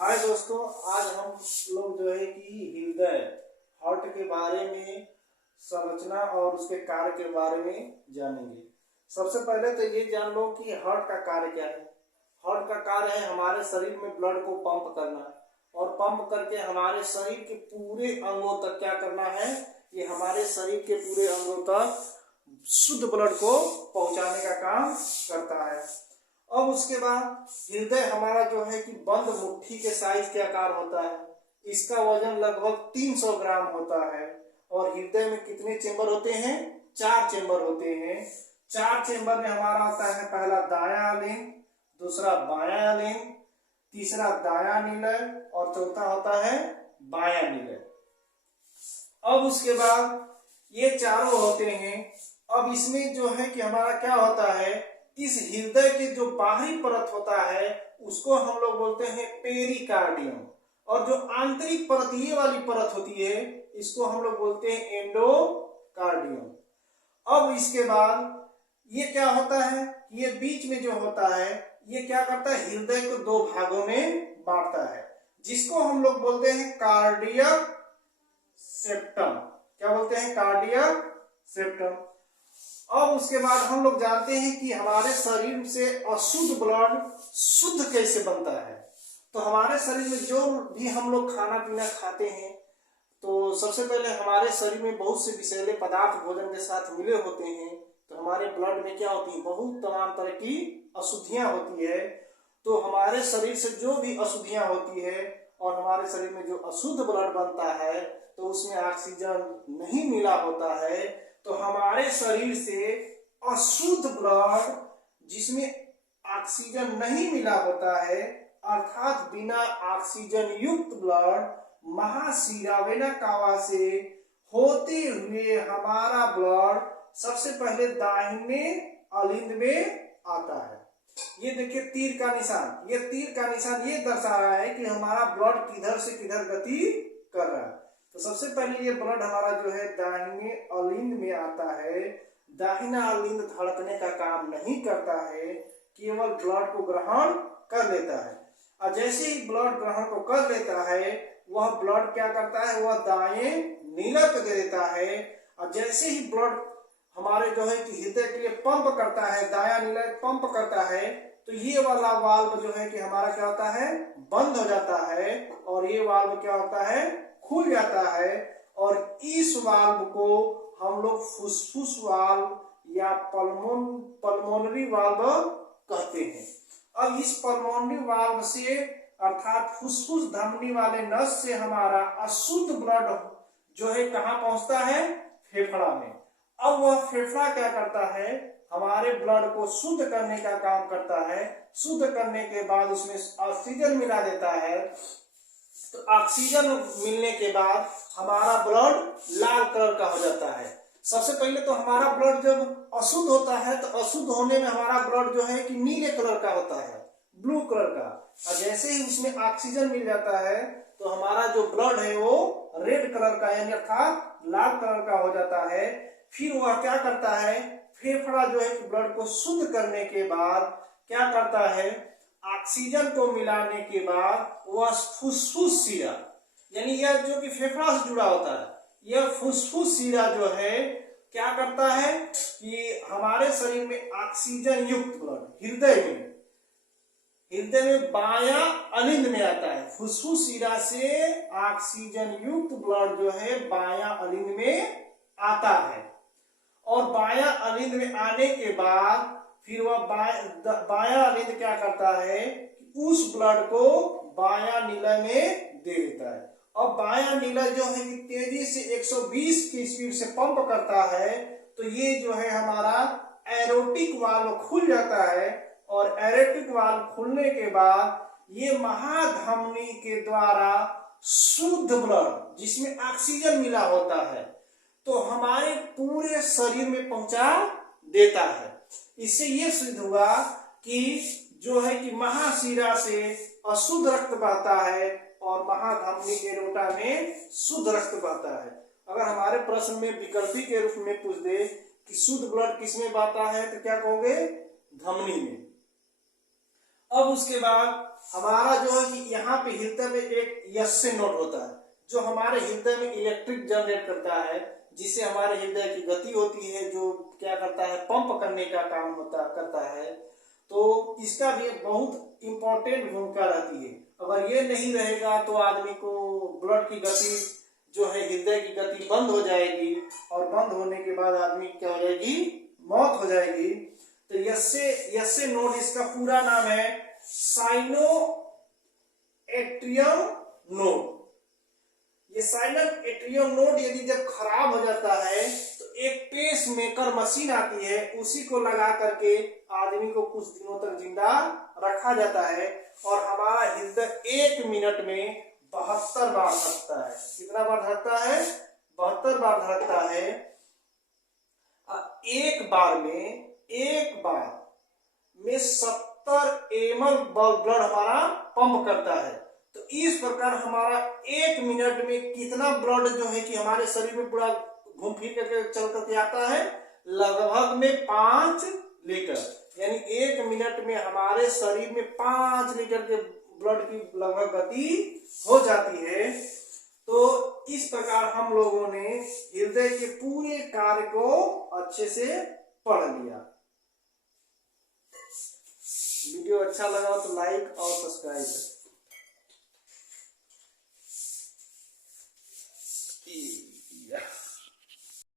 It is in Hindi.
हाय दोस्तों, आज हम लोग जो है कि हृदय हार्ट के बारे में संरचना और उसके कार्य के बारे में जानेंगे। सबसे पहले तो ये जान लो कि हार्ट का कार्य क्या है। हार्ट का कार्य है हमारे शरीर में ब्लड को पंप करना और पंप करके हमारे शरीर के पूरे अंगों तक क्या करना है, ये हमारे शरीर के पूरे अंगों तक शुद्ध ब्लड को पहुंचाने का काम करता है। अब उसके बाद हृदय हमारा जो है कि बंद मुट्ठी के साइज के आकार होता है। इसका वजन लगभग 300 ग्राम होता है। और हृदय में कितने चेंबर होते हैं? 4 चेंबर होते हैं। 4 चेंबर में हमारा होता है पहला दायां लिंग, दूसरा बायां लिंग, तीसरा दायां निलय और चौथा होता है बायां निलय। अब उसके बाद ये चारों होते हैं। अब इसमें जो है कि हमारा क्या होता है, इस हृदय के जो बाहरी परत होता है उसको हम लोग बोलते हैं पेरिकार्डियम, और जो आंतरिक परत ये वाली परत होती है इसको हम लोग बोलते हैं एंडोकार्डियम। अब इसके बाद ये क्या होता है, ये बीच में जो होता है ये क्या करता है, हृदय को 2 भागों में बांटता है, जिसको हम लोग बोलते हैं कार्डियक सेप्टम। क्या बोलते हैं? Cardiac septum. अब उसके बाद हम लोग जानते हैं कि हमारे शरीर से अशुद्ध ब्लड शुद्ध कैसे बनता है। तो हमारे शरीर में जो भी हम लोग खाना पीना खाते हैं, तो सबसे पहले हमारे शरीर में बहुत से विषैले पदार्थ भोजन के साथ मिले होते हैं। तो हमारे ब्लड में क्या होती है, बहुत तमाम तरह की अशुद्धियां होती है। तो हमारे शरीर से जो भी अशुद्धियां होती है और हमारे शरीर में जो अशुद्ध ब्लड बनता है तो उसमें ऑक्सीजन नहीं मिला होता है। तो हमारे शरीर से अशुद्ध ब्लड जिसमें ऑक्सीजन नहीं मिला होता है, अर्थात बिना ऑक्सीजन युक्त ब्लड महाशिरा वेना कावा से होते हुए हमारा ब्लड सबसे पहले दाहिने अलिंद में आता है। ये देखिए तीर का निशान, ये तीर का निशान ये दर्शा रहा है कि हमारा ब्लड किधर से किधर गति कर रहा है। तो सबसे पहले ये ब्लड हमारा जो है दाहिने अलिंद में आता है। दाहिना अलिंद धड़कने का काम नहीं करता है, केवल ब्लड को ग्रहण कर लेता है। और जैसे ही ब्लड ग्रहण को कर लेता है, वह ब्लड क्या करता है, वह दाएं नीलय को दे देता है। और जैसे ही ब्लड हमारे जो है कि हृदय के लिए पंप करता है, दाया नीलय पंप करता है, तो ये वाला वाल्व जो है कि हमारा क्या होता है, बंद हो जाता है। और ये वाल्व क्या होता है, खुल जाता है। और इस वाल्व को हम लोग फुसफुस वाल्व या पल्मोनरी वाल्व कहते हैं। अब इस पल्मोनरी वाल्व से अर्थात फुसफुस धमनी वाले नस से हमारा अशुद्ध ब्लड जो है कहाँ पहुंचता है, फेफड़ा में। अब वह फेफड़ा क्या करता है, हमारे ब्लड को शुद्ध करने का काम करता है। शुद्ध करने के बाद उसमें ऑक्सीजन मिला देता है। तो ऑक्सीजन मिलने के बाद हमारा ब्लड लाल कलर का हो जाता है। सबसे पहले तो हमारा ब्लड जब अशुद्ध होता है तो अशुद्ध होने में हमारा ब्लड जो है कि नीले कलर का होता है, ब्लू कलर का। और जैसे ही उसमें ऑक्सीजन मिल जाता है तो हमारा जो ब्लड है वो रेड कलर का यानी अर्थात लाल कलर का हो जाता है। फिर वह क्या करता है, फेफड़ा जो है कि ब्लड को शुद्ध करने के बाद क्या करता है, ऑक्सीजन को मिलाने के बाद वह फुसफुस शिरा यानी यह जो कि फेफड़ा से जुड़ा होता है, यह फुसफुस शिरा जो है क्या करता है कि हमारे शरीर में ऑक्सीजन युक्त ब्लड हृदय में बायां अलिंद में आता है। फुसफुस शिरा से ऑक्सीजन युक्त ब्लड जो है बायां अलिंद में आता है। और बायां अलिंद में आने के बाद फिर वह बायां अलिंद क्या करता है, उस ब्लड को बायां निलय में दे देता है। अब बायां निलय जो है कि तेजी से 120 की स्पीड से पंप करता है। तो ये जो है हमारा एरोटिक वाल्व खुल जाता है। और एरोटिक वाल्व खुलने के बाद ये महाधमनी के द्वारा शुद्ध ब्लड जिसमें ऑक्सीजन मिला होता है तो हमारे पूरे शरीर में पहुंचा देता है। इससे ये सिद्ध हुआ कि जो है कि महाशिरा से अशुद्ध रक्त बहता है और महाधमनी एरोटा में शुद्ध रक्त बहता है। अगर हमारे प्रश्न में विकल्पी के रूप में पूछ दे कि शुद्ध ब्लड किसमें बहता है तो क्या कहोगे, धमनी में। अब उसके बाद हमारा जो है कि यहाँ पे हृदय में एक यस्य नोड होता है जो हमारे हृदय में इलेक्ट्रिक जनरेट करता है, जिससे हमारे हृदय की गति होती है, जो क्या करता है पंप करने का काम करता है। तो इसका भी बहुत इंपॉर्टेंट भूमिका रहती है। अगर ये नहीं रहेगा तो आदमी को ब्लड की गति जो है, हृदय की गति बंद हो जाएगी और बंद होने के बाद आदमी क्या हो जाएगी, मौत हो जाएगी। तो यस्य नोड इसका पूरा नाम है साइनो एट्रियम नोड। ये साइनल एट्रियम नोड यदि जब खराब हो जाता है तो एक पेस मेकर मशीन आती है, उसी को लगा करके आदमी को कुछ दिनों तक जिंदा रखा जाता है और हमारा हृदय 1 मिनट में 72 बार धड़कता है। कितना बार धड़कता है? 72 बार धड़कता है। एक बार में 70 ml ब्लड हमारा पंप करता है। तो इस प्रकार हमारा 1 मिनट में कितना ब्लड जो है कि हमारे शरीर में पूरा घूम फिर करके चल करके आता है, लगभग में 5 लीटर। यानी 1 मिनट में हमारे शरीर में 5 लीटर के ब्लड की लगभग गति हो जाती है। तो इस प्रकार हम लोगों ने हृदय के पूरे कार्य को अच्छे से पढ़ लिया। वीडियो अच्छा लगा तो लाइक और सब्सक्राइब करें।